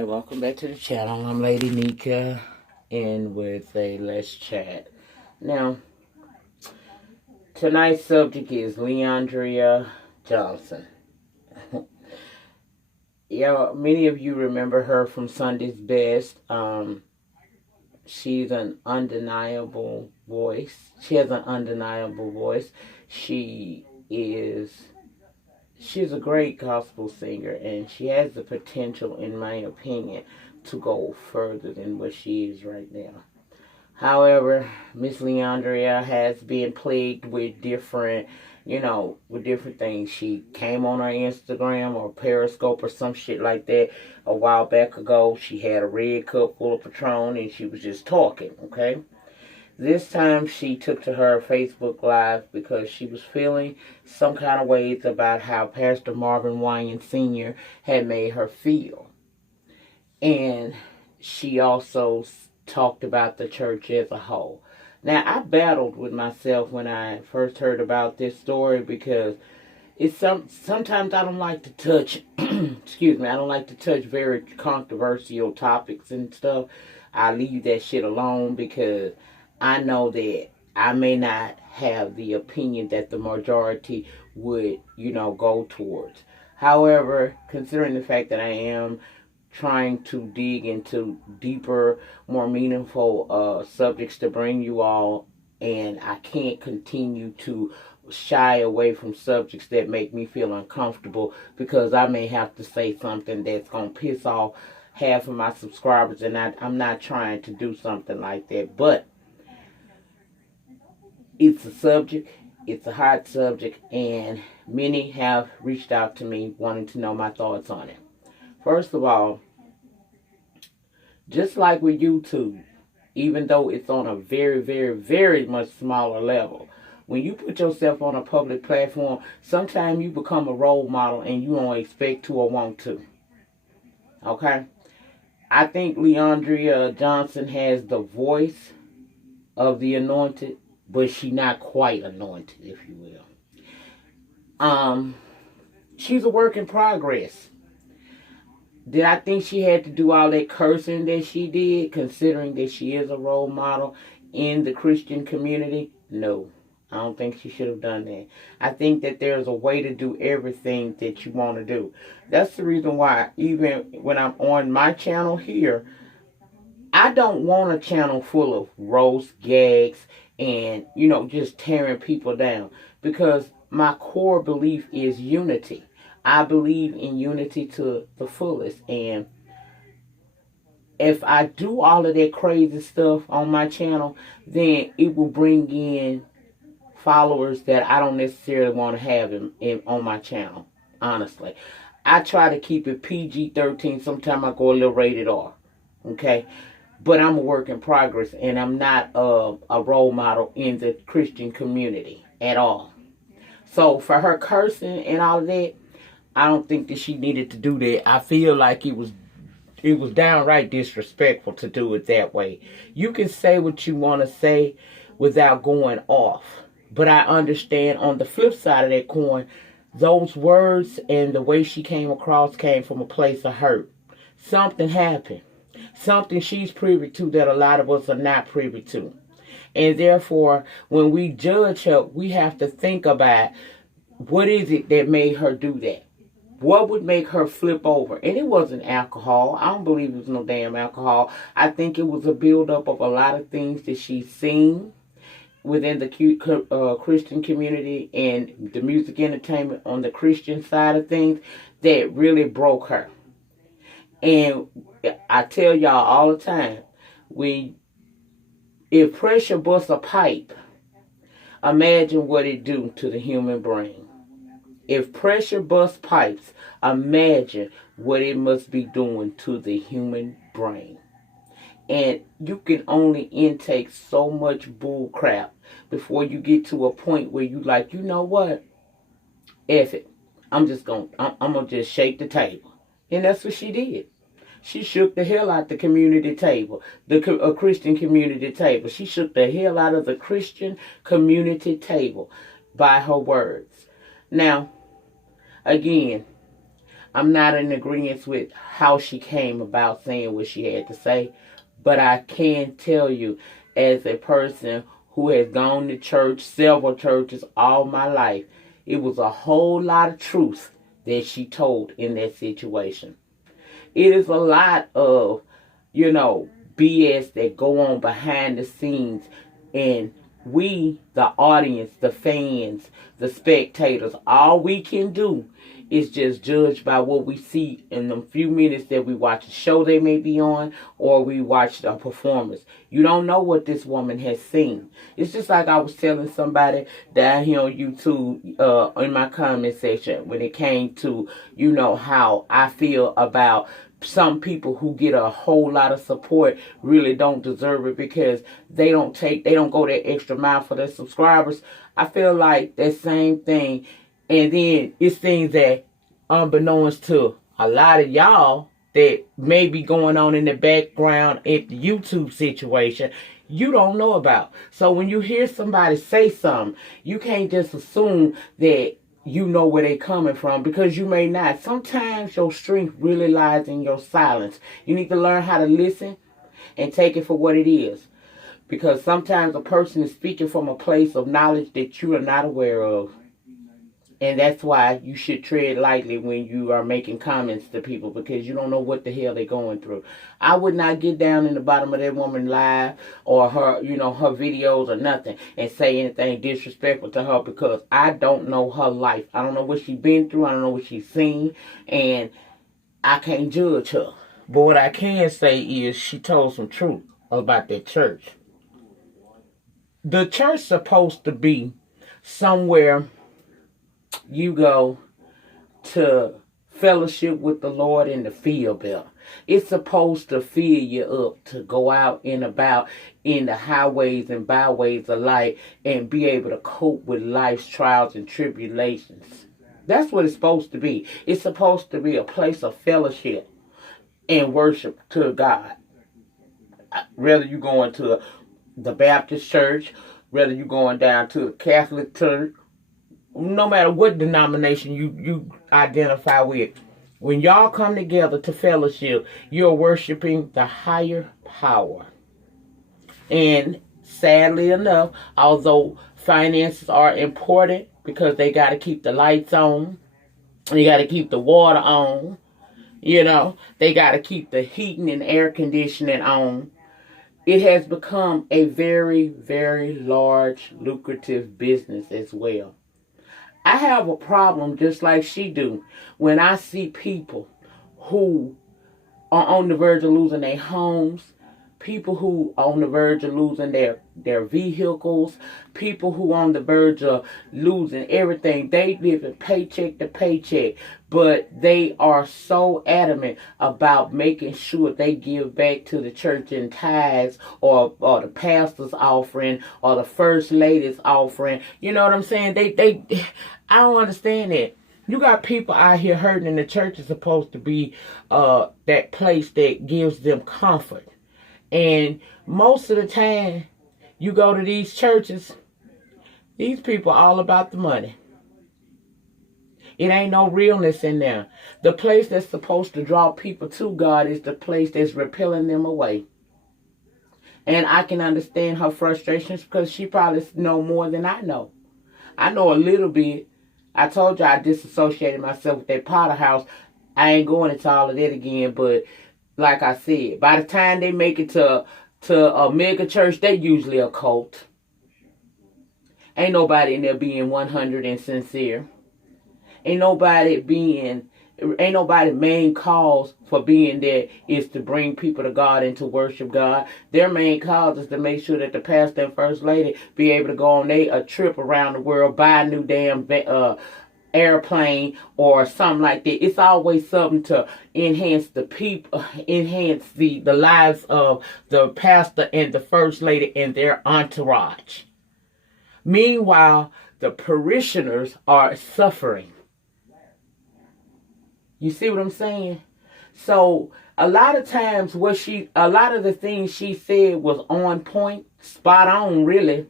Alright, welcome back to the channel. I'm Lady Nika, and with a Let's Chat. Now, tonight's subject is Leandria Johnson. Yeah, many of you remember her from Sunday's Best. She's an undeniable voice. She has an undeniable voice. She's a great gospel singer, and she has the potential, in my opinion, to go further than what she is right now. However, Miss Leandria has been plagued with different things. She came on her Instagram or Periscope or some shit like that a while back ago. She had a red cup full of Patron and she was just talking, okay? This time she took to her Facebook Live because she was feeling some kind of ways about how Pastor Marvin Wine Sr. had made her feel. And she also talked about the church as a whole. Now, I battled with myself when I first heard about this story because sometimes I don't like to touch, excuse me, I don't like to touch very controversial topics and stuff. I leave that shit alone because I know that I may not have the opinion that the majority would, go towards. However, considering the fact that I am trying to dig into deeper, more meaningful subjects to bring you all, and I can't continue to shy away from subjects that make me feel uncomfortable because I may have to say something that's going to piss off half of my subscribers, and I'm not trying to do something like that. But it's a subject, it's a hot subject, and many have reached out to me wanting to know my thoughts on it. First of all, just like with YouTube, even though it's on a very, very, very much smaller level, when you put yourself on a public platform, sometimes you become a role model and you don't expect to or want to. Okay? I think Leandria Johnson has the voice of the anointed, but she's not quite anointed, if you will. She's a work in progress. Did I think she had to do all that cursing that she did, considering that she is a role model in the Christian community? No, I don't think she should have done that. I think that there's a way to do everything that you want to do. That's the reason why, even when I'm on my channel here, I don't want a channel full of roast gags and, just tearing people down. Because my core belief is unity. I believe in unity to the fullest. And if I do all of that crazy stuff on my channel, then it will bring in followers that I don't necessarily want to have on my channel. Honestly. I try to keep it PG-13. Sometimes I go a little rated R. Okay? But I'm a work in progress, and I'm not a role model in the Christian community at all. So for her cursing and all of that, I don't think that she needed to do that. I feel like it was downright disrespectful to do it that way. You can say what you want to say without going off. But I understand on the flip side of that coin, those words and the way she came across came from a place of hurt. Something happened. Something she's privy to that a lot of us are not privy to. And therefore, when we judge her, we have to think about what is it that made her do that? What would make her flip over? And it wasn't alcohol. I don't believe it was no damn alcohol. I think it was a buildup of a lot of things that she's seen within the Christian community and the music entertainment on the Christian side of things that really broke her. And I tell y'all all the time, if pressure busts a pipe, imagine what it do to the human brain. If pressure busts pipes, imagine what it must be doing to the human brain. And you can only intake so much bull crap before you get to a point where you like, you know what? F it. I'm gonna just shake the table. And that's what she did. She shook the hell out the community table, a Christian community table. She shook the hell out of the Christian community table by her words. Now, again, I'm not in agreement with how she came about saying what she had to say, but I can tell you, as a person who has gone to church, several churches all my life, it was a whole lot of truth that she told in that situation. It is a lot of, BS that go on behind the scenes, and we, the audience, the fans, the spectators, all we can do is just judge by what we see in the few minutes that we watch a show they may be on, or we watch a performance. You don't know what this woman has seen. It's just like I was telling somebody down here on YouTube, in my comment section, when it came to, how I feel about some people who get a whole lot of support really don't deserve it because they don't go that extra mile for their subscribers. I feel like that same thing. And then it's things that, unbeknownst to a lot of y'all, that may be going on in the background at the YouTube situation, you don't know about. So when you hear somebody say something, you can't just assume that you know where they're coming from, because you may not. Sometimes your strength really lies in your silence. You need to learn how to listen and take it for what it is. Because sometimes a person is speaking from a place of knowledge that you are not aware of. And that's why you should tread lightly when you are making comments to people, because you don't know what the hell they're going through. I would not get down in the bottom of that woman's live or her, her videos or nothing and say anything disrespectful to her, because I don't know her life. I don't know what she's been through. I don't know what she's seen. And I can't judge her. But what I can say is she told some truth about that church. The church's supposed to be somewhere you go to fellowship with the Lord and to feel better. It's supposed to fill you up to go out and about in the highways and byways of life and be able to cope with life's trials and tribulations. That's what it's supposed to be. It's supposed to be a place of fellowship and worship to God. Whether you're going to the Baptist church, whether you're going down to the Catholic church, no matter what denomination you identify with, when y'all come together to fellowship, you're worshiping the higher power. And sadly enough, although finances are important because they got to keep the lights on, they got to keep the water on, they got to keep the heating and air conditioning on, it has become a very, very large, lucrative business as well. I have a problem, just like she do, when I see people who are on the verge of losing their homes, people who are on the verge of losing their vehicles, people who are on the verge of losing everything. They live in paycheck to paycheck, but they are so adamant about making sure they give back to the church in tithes, or the pastor's offering, or the first lady's offering. You know what I'm saying? I don't understand that. You got people out here hurting, and the church is supposed to be that place that gives them comfort. And most of the time, you go to these churches, these people are all about the money. It ain't no realness in there. The place that's supposed to draw people to God is the place that's repelling them away. And I can understand her frustrations, because she probably know more than I know. I know a little bit. I told you I disassociated myself with that Potter house. I ain't going into all of that again, but like I said, by the time they make it to a mega church, they usually a cult. Ain't nobody in there being 100 and sincere. Ain't nobody main cause for being there is to bring people to God and to worship God. Their main cause is to make sure that the pastor and first lady be able to go on a trip around the world, buy a new damn airplane or something like that. It's always something to enhance the people, enhance the lives of the pastor and the first lady and their entourage. Meanwhile, the parishioners are suffering. You see what I'm saying? So a lot of times a lot of the things she said was on point, spot on really.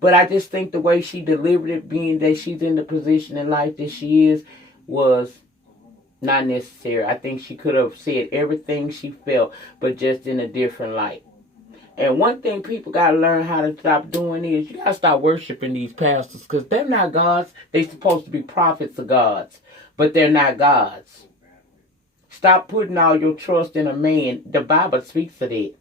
But I just think the way she delivered it, being that she's in the position in life that she is, was Not necessary. I think she could have said everything she felt, but just in a different light. And one thing people got to learn how to stop doing is you got to stop worshiping these pastors, because they're not gods. They're supposed to be prophets of gods, but they're not gods. Stop putting all your trust in a man. The Bible speaks of that.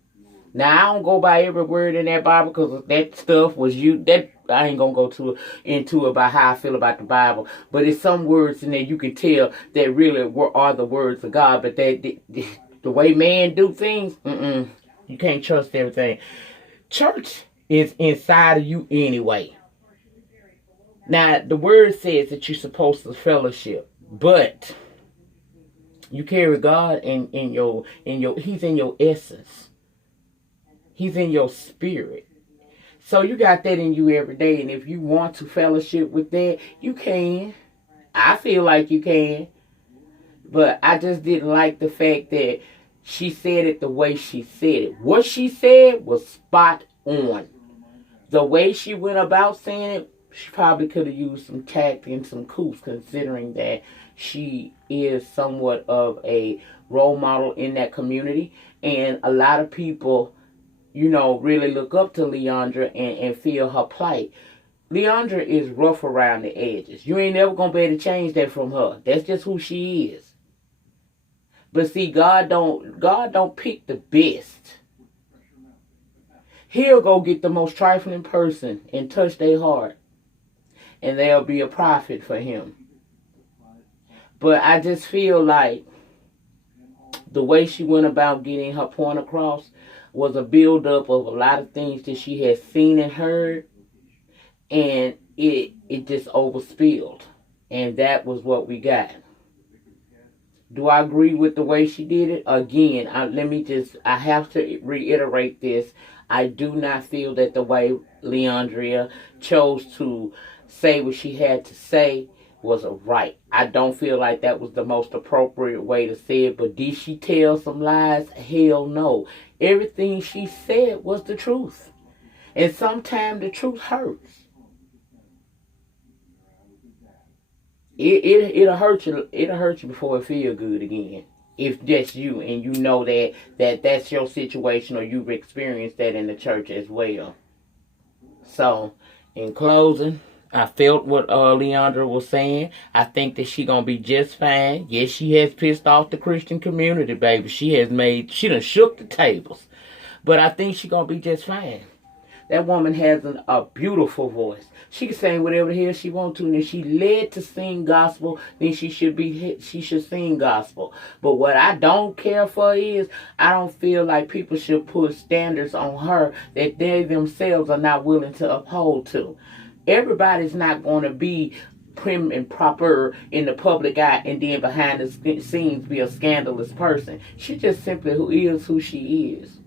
Now, I don't go by every word in that Bible, because that stuff was that I ain't going to go into about how I feel about the Bible. But it's some words in there you can tell that really are the words of God. But the way man do things, you can't trust everything. Church is inside of you anyway. Now, the word says that you're supposed to fellowship, but you carry God in your He's in your essence. He's in your spirit. So you got that in you every day. And if you want to fellowship with that, you can. I feel like you can. But I just didn't like the fact that she said it the way she said it. What she said was spot on. The way she went about saying it, she probably could have used some tact and some couth, considering that she is somewhat of a role model in that community. And a lot of people, really look up to Leandria and feel her plight. Leandria is rough around the edges. You ain't never going to be able to change that from her. That's just who she is. But see, God don't pick the best. He'll go get the most trifling person and touch their heart, and they'll be a prophet for him. But I just feel like the way she went about getting her point across was a buildup of a lot of things that she had seen and heard, and it just overspilled. And that was what we got. Do I agree with the way she did it? Again, I have to reiterate this. I do not feel that the way Leandria chose to say what she had to say was right. I don't feel like that was the most appropriate way to say it. But did she tell some lies? Hell no. Everything she said was the truth. And sometimes the truth hurts. It'll hurt you. It'll hurt you before it feel good again. If that's you and you know that's your situation, or you've experienced that in the church as well. So, in closing, I felt what Leandria was saying. I think that she gonna be just fine. Yes, she has pissed off the Christian community, baby. She done shook the tables. But I think she gonna be just fine. That woman has a beautiful voice. She can sing whatever the hell she wants to, and if she led to sing gospel, then she should sing gospel. But what I don't care for is, I don't feel like people should put standards on her that they themselves are not willing to uphold to. Everybody's not going to be prim and proper in the public eye and then behind the scenes be a scandalous person. She just simply is who she is.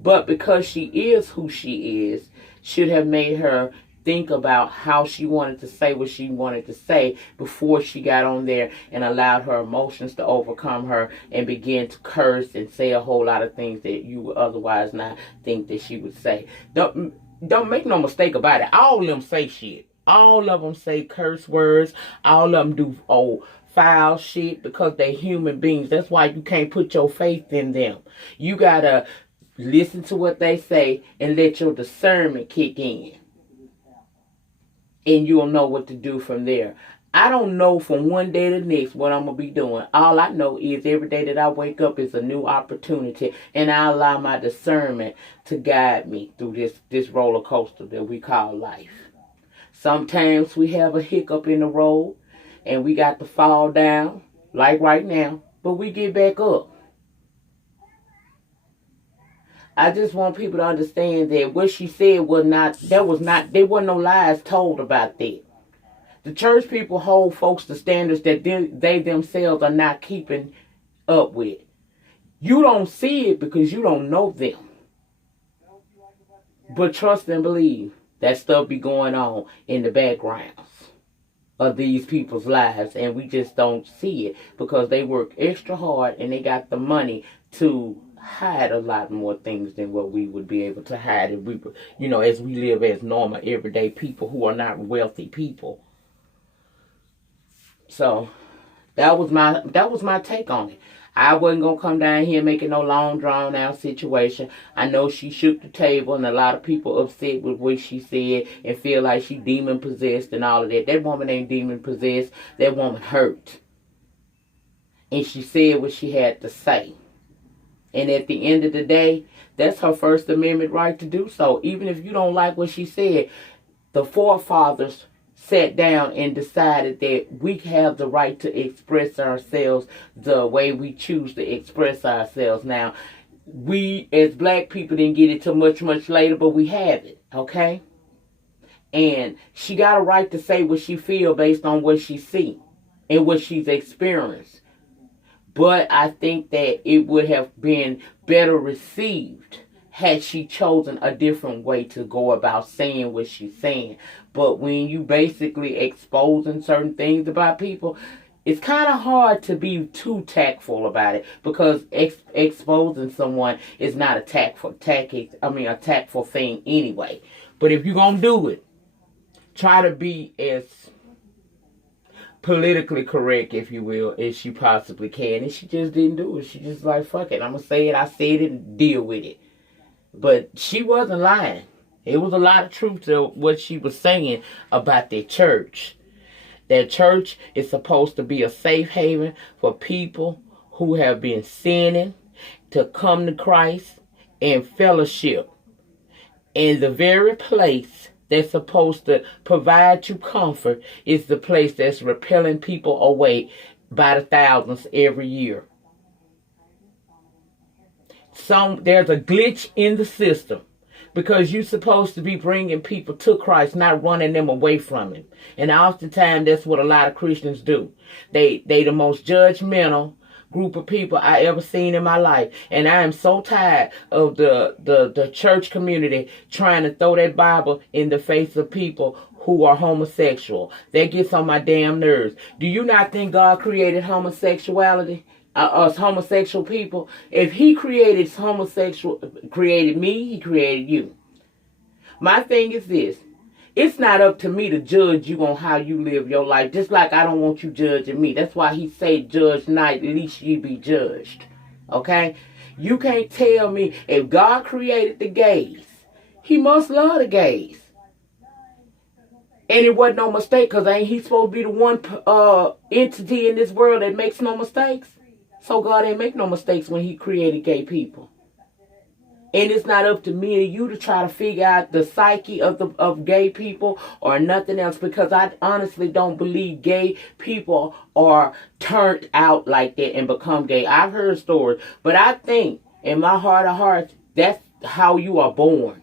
But because she is who she is, should have made her think about how she wanted to say what she wanted to say before she got on there and allowed her emotions to overcome her and began to curse and say a whole lot of things that you would otherwise not think that she would say. Don't make no mistake about it. All of them say shit. All of them say curse words. All of them do foul shit because they're human beings. That's why you can't put your faith in them. You gotta listen to what they say and let your discernment kick in. And you'll know what to do from there. I don't know from one day to the next what I'm going to be doing. All I know is every day that I wake up is a new opportunity. And I allow my discernment to guide me through this roller coaster that we call life. Sometimes we have a hiccup in the road and we got to fall down, like right now. But we get back up. I just want people to understand that what she said there wasn't no lies told about that. The church people hold folks to standards that they themselves are not keeping up with. You don't see it because you don't know them. But trust and believe that stuff be going on in the backgrounds of these people's lives, and we just don't see it because they work extra hard and they got the money to hide a lot more things than what we would be able to hide if we, as we live as normal, everyday people who are not wealthy people. So, That was my take on it. I wasn't gonna come down here making no long drawn out situation. I know she shook the table and a lot of people upset with what she said and feel like she demon possessed and all of that. That woman ain't demon possessed. That woman hurt. And she said what she had to say. And at the end of the day, that's her First Amendment right to do so. Even if you don't like what she said, the forefathers sat down and decided that we have the right to express ourselves the way we choose to express ourselves. Now, we as black people didn't get it till much, much later, but we have it, okay? And she got a right to say what she feel based on what she see and what she's experienced. But I think that it would have been better received had she chosen a different way to go about saying what she's saying. But when you basically exposing certain things about people, it's kind of hard to be too tactful about it, because exposing someone is not a tactful thing anyway. But if you're gonna do it, try to be as politically correct, if you will, as she possibly can. And she just didn't do it. She just like, fuck it, I'm gonna say it. I said it, and deal with it. But she wasn't lying. It was a lot of truth to what she was saying about their church. That church is supposed to be a safe haven for people who have been sinning to come to Christ and fellowship. And the very place that's supposed to provide you comfort is the place that's repelling people away by the thousands every year. There's a glitch in the system, because you're supposed to be bringing people to Christ, not running them away from Him. And oftentimes that's what a lot of Christians do. They the most judgmental group of people I ever seen in my life. And I am so tired of the church community trying to throw that Bible in the face of people who are homosexual. That gets on my damn nerves. Do you not think God created homosexuality? Us homosexual people? If He created me, He created you. My thing is this: it's not up to me to judge you on how you live your life, just like I don't want you judging me. That's why He said, judge not, lest ye be judged. Okay? You can't tell me, if God created the gays, He must love the gays. And it wasn't no mistake, because ain't He supposed to be the one entity in this world that makes no mistakes? So God ain't make no mistakes when He created gay people. And it's not up to me or you to try to figure out the psyche of gay people or nothing else, because I honestly don't believe gay people are turned out like that and become gay. I've heard stories, but I think in my heart of hearts, that's how you are born.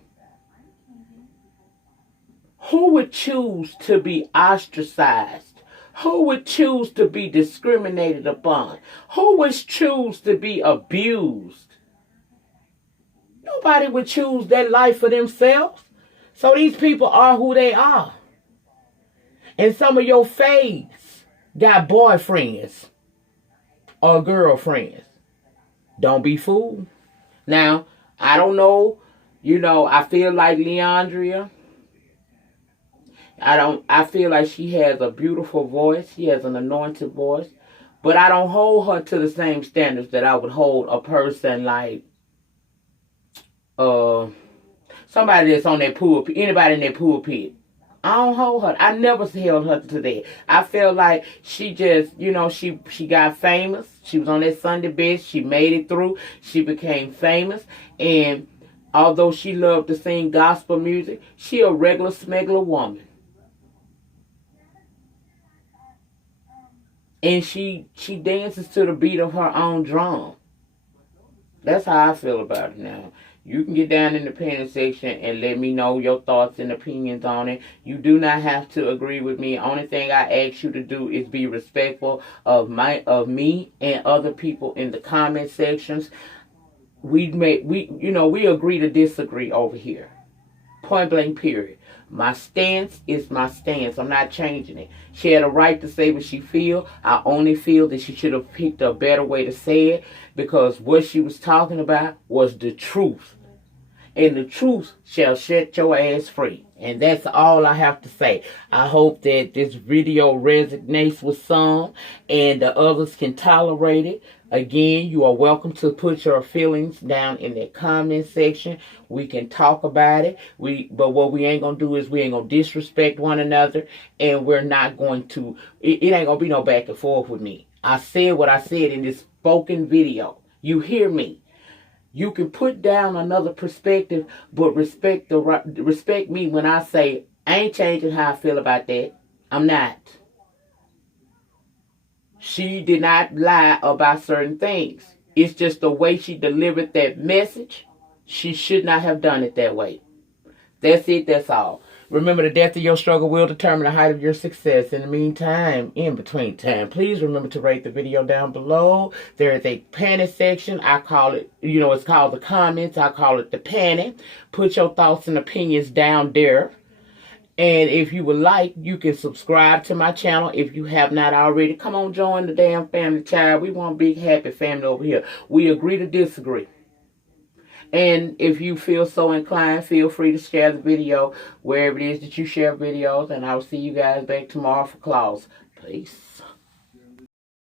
Who would choose to be ostracized? Who would choose to be discriminated upon? Who would choose to be abused? Nobody would choose that life for themselves. So these people are who they are. And some of your faves got boyfriends or girlfriends. Don't be fooled. Now, I don't know. I feel like Leandria. I feel like she has a beautiful voice. She has an anointed voice. But I don't hold her to the same standards that I would hold a person like somebody that's on that pulpit, anybody in that pulpit. I don't hold her. I never held her to that. I feel like she just, she got famous. She was on that Sunday best. She made it through. She became famous. And although she loved to sing gospel music, she a regular smuggler woman. And she dances to the beat of her own drum. That's how I feel about it now. You can get down in the comment section and let me know your thoughts and opinions on it. You do not have to agree with me. Only thing I ask you to do is be respectful of me and other people in the comment sections. We agree to disagree over here. Point blank period. My stance is my stance. I'm not changing it. She had a right to say what she feel. I only feel that she should have picked a better way to say it, because what she was talking about was the truth. and the truth shall set your ass free. And that's all I have to say. I hope that this video resonates with some and the others can tolerate it. Again, you are welcome to put your feelings down in the comment section. We can talk about it. But what we ain't gonna do is we ain't gonna disrespect one another, and we're not going to. It ain't gonna be no back and forth with me. I said what I said in this spoken video. You hear me? You can put down another perspective, but respect me when I say I ain't changing how I feel about that. I'm not. She did not lie about certain things. It's just the way she delivered that message. She should not have done it that way. That's it. That's all. Remember, the depth of your struggle will determine the height of your success. In the meantime, in between time, please remember to rate the video down below. There is a panic section. I call it, it's called the comments. I call it the panic. Put your thoughts and opinions down there. And if you would like, you can subscribe to my channel if you have not already. Come on, join the damn family, child. We want a big, happy family over here. We agree to disagree. And if you feel so inclined, feel free to share the video wherever it is that you share videos. And I will see you guys back tomorrow for claws. Peace.